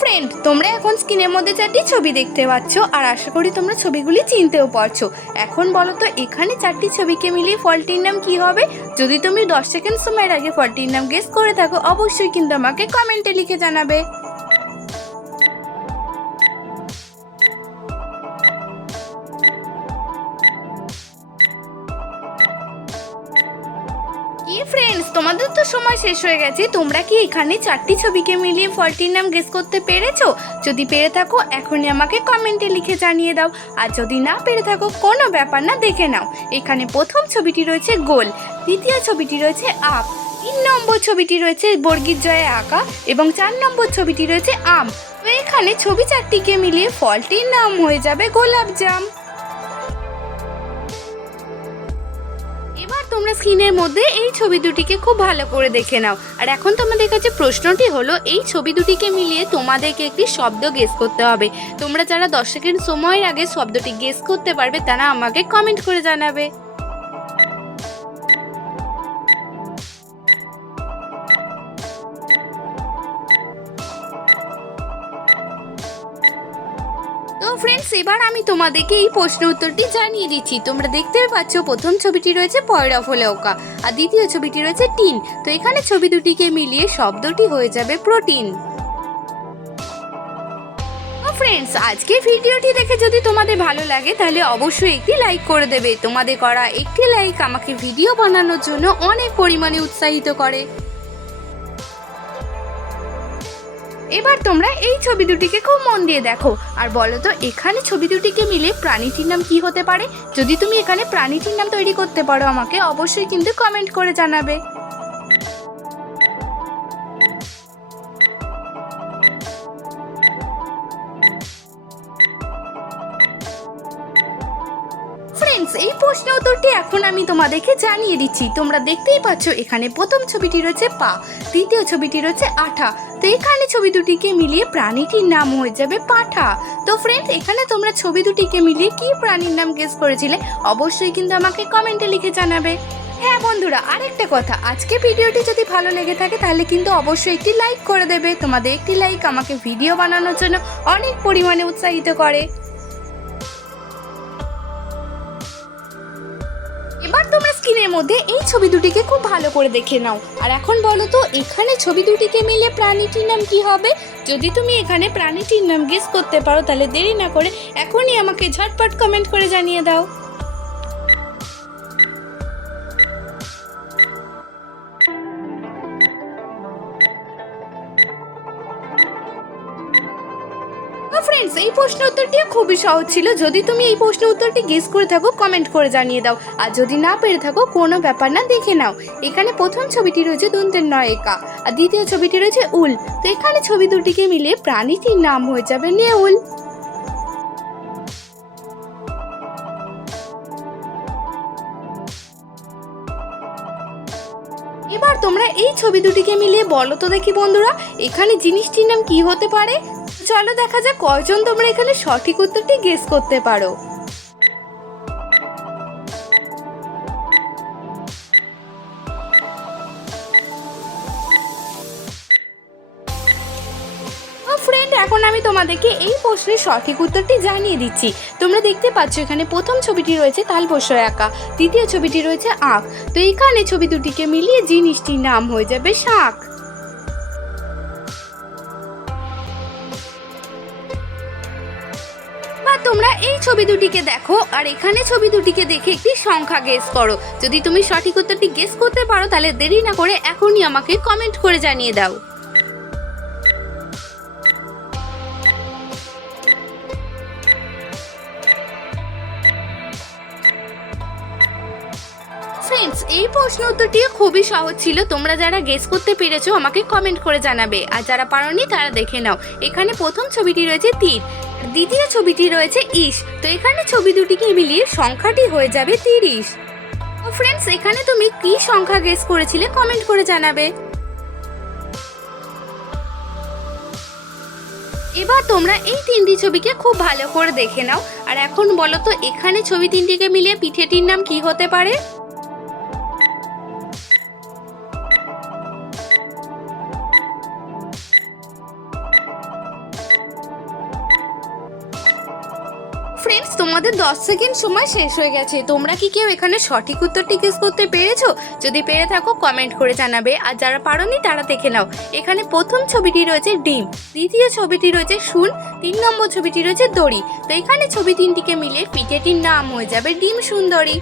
Friend, তোমরা এখন স্ক্রিনের মধ্যে চারটি ছবি দেখতে পাচ্ছ আর আশা করি তোমরা ছবিগুলি চিনতেও পারছো। এখন বলো তো এখানে চারটি ছবিকে মিলিয়ে ফলটির নাম কি হবে? যদি তুমি 10 সেকেন্ড সময়ের আগে ফলটির নাম গেস করে থাকো অবশ্যই কিন্তু আমাকে কমেন্টে লিখে জানাবে। কি ফ্রেন্ডস, তোমাদের তো সময় শেষ হয়ে গেছে। তোমরা কি এখানে চারটি ছবিকে মিলিয়ে ফলটির নাম গেস করতে পেরেছো? যদি পেরে থাকো এখনই আমাকে কমেন্টে লিখে জানিয়ে দাও, আর যদি না পেরে থাকো কোনো ব্যাপার না, দেখে নাও। এখানে প্রথম ছবিটি রয়েছে গোল, দ্বিতীয় ছবিটি রয়েছে আপ, 3 নম্বর ছবিটি রয়েছে বর্গীর জয়ে আঁকা এবং 4 নম্বর ছবিটি রয়েছে আম। তো এখানে ছবি চারটিকে মিলিয়ে ফলটির নাম হয়ে যাবে গোলাপ জাম। এবার তোমরা স্ক্রিনের মধ্যে এই ছবি দুটিকে খুব ভালো করে দেখে নাও। আর এখন তোমাদের কাছে প্রশ্নটি হলো, এই ছবি দুটিকে মিলিয়ে তোমাদেরকে একটি শব্দ গেস করতে হবে। তোমরা যারা 10 সেকেন্ড সময়ের আগে শব্দটি গেস করতে পারবে তারা আমাকে কমেন্ট করে জানাবে। তো ফ্রেন্ডস, এবার আমি তোমাদেরকে এই প্রশ্ন উত্তরটি জানিয়ে দিচ্ছি। তোমরা দেখতে পাচ্ছ প্রথম ছবিটি রয়েছে পয়রা ফলৌকা আর দ্বিতীয় ছবিটি রয়েছে টিন। তো এখানে ছবি দুটিকে মিলিয়ে শব্দটি হয়ে যাবে প্রোটিন। তো ফ্রেন্ডস, আজকের ভিডিওটি দেখে যদি তোমাদের ভালো লাগে তাহলে অবশ্যই একটি লাইক করে দেবে। তোমাদের করা একটি লাইক আমাকে ভিডিও বানানোর জন্য অনেক পরিমাণে উৎসাহিত করে। এবার তোমরা এই ছবি দুটিকে খুব মন দিয়ে দেখো আর বলো তো এখানে ছবি দুটিকে মিলে প্রাণীটির নাম কি হতে পারে? যদি তুমি এখানে প্রাণীটির নাম তৈরি করতে পারো আমাকে অবশ্যই কিন্তু কমেন্ট করে জানাবে। ফ্রেন্ডস, এই প্রশ্ন উত্তরটি এখন আমি তোমাদেরকে জানিয়ে দিচ্ছি। তোমরা দেখতেই পাচ্ছ এখানে প্রথম ছবিটি রয়েছে পা, দ্বিতীয় ছবিটি রয়েছে আঠা। তো এখানে ছবি দুটিকে মিলিয়ে প্রাণীটির নাম হয়ে যাবে পাঠা। তো ফ্রেন্ডস, এখানে তোমরা ছবি দুটিকে মিলিয়ে কি প্রাণীর নাম গেস করেছিলে অবশ্যই কিন্তু আমাকে কমেন্টে লিখে জানাবে। হ্যাঁ বন্ধুরা, আরেকটা কথা, আজকে ভিডিওটি যদি ভালো লেগে থাকে তাহলে কিন্তু অবশ্যই একটি লাইক করে দেবে। তোমাদের একটি লাইক আমাকে ভিডিও বানানোর জন্য অনেক পরিমাণে উৎসাহিত করে। এবার তোমরা স্ক্রিনের মধ্যে এই ছবি দুটিকে খুব ভালো করে দেখে নাও আর এখন বলো তো এখানে ছবি দুটিকে মিলে প্রাণীটির নাম কি হবে? যদি তুমি এখানে প্রাণীটির নাম গেস করতে পারো তাহলে দেরি না করে এখনই আমাকে ঝটপট কমেন্ট করে জানিয়ে দাও। ফ্রেন্ডস, এই প্রশ্ন উত্তরটি খুবই সহজ ছিল। যদি তুমি এই প্রশ্ন উত্তরটি গেস করে থাকো কমেন্ট করে জানিয়ে দাও, আর যদি না পেরে থাকো কোনো ব্যাপার না, দেখে নাও। এখানে প্রথম ছবিটি রয়েছে দন্তের নয়কা আর দ্বিতীয় ছবিটি রয়েছে উল। তো এখানে ছবি দুটিকে মিলে প্রাণীটির নাম হয়ে যাবে নেউল। এবার তোমরা এই ছবি দুটিকে মিলিয়ে বলো তো দেখি বন্ধুরা এখানে জিনিসটির নাম কি হতে পারে? চলো দেখা যাক কয়জন তোমরা এখানে সঠিক উত্তরটি গেস করতে পারো। ফ্রেন্ড, এখন আমি তোমাদেরকে এই প্রশ্নের সঠিক উত্তরটি জানিয়ে দিচ্ছি। তোমরা দেখতে পাচ্ছ এখানে প্রথম ছবিটি রয়েছে তালবস্যয় আঁকা, দ্বিতীয় ছবিটি রয়েছে আঁক। তো এখানে ছবি দুটিকে মিলিয়ে জিনিসটির নাম হয়ে যাবে শাক। তোমরা এই ছবি দুটিকে দেখো আর এখানে ছবি দুটিকে দেখে একটি সংখ্যা গেস করো। যদি তুমি সঠিক উত্তরটি গেস করতে পারো তাহলে দেরি না করে এখনই আমাকে কমেন্ট করে জানিয়ে দাও। ফ্রেন্ডস, এই প্রশ্ন উত্তরটিও খুবই সহজ ছিল। তোমরা যারা গেস করতে পেরেছো আমাকে কমেন্ট করে জানাবে, আর যারা পারোনি তারা দেখে নাও। এখানে প্রথম ছবিটি রয়েছে তীর, দ্বিতীয় ছবিটি রয়েছে ইস। তো এখানে ছবি দুটিকে মিলিয়ে সংখ্যাটি হয়ে যাবে 30। তো ফ্রেন্ডস, এখানে তুমি কি সংখ্যা গেস করেছিলে কমেন্ট করে জানাবে। এবার তোমরা এই তিনটি ছবিকে খুব ভালো করে দেখে নাও আর এখন বলো তো এখানে ছবি তিনটিকে মিলিয়ে পিঠেটির নাম কি হতে পারে? ফ্রেন্ডস, তোমাদের 10 সেকেন্ড সময় শেষ হয়ে গেছে। তোমরা কি কেউ এখানে সঠিক উত্তরটি গেস করতে পেরেছো? যদি পেরে থাকো কমেন্ট করে জানাবে, আর যারা পারোনি তারা দেখে নাও। এখানে প্রথম ছবিটি রয়েছে ডিম, দ্বিতীয় ছবিটি রয়েছে শুন, 3 নম্বর ছবিটি রয়েছে দড়ি। তো এখানে ছবি তিনটিকে মিলিয়ে পিঠেটির নাম হয়ে যাবে ডিম সুন্দরী।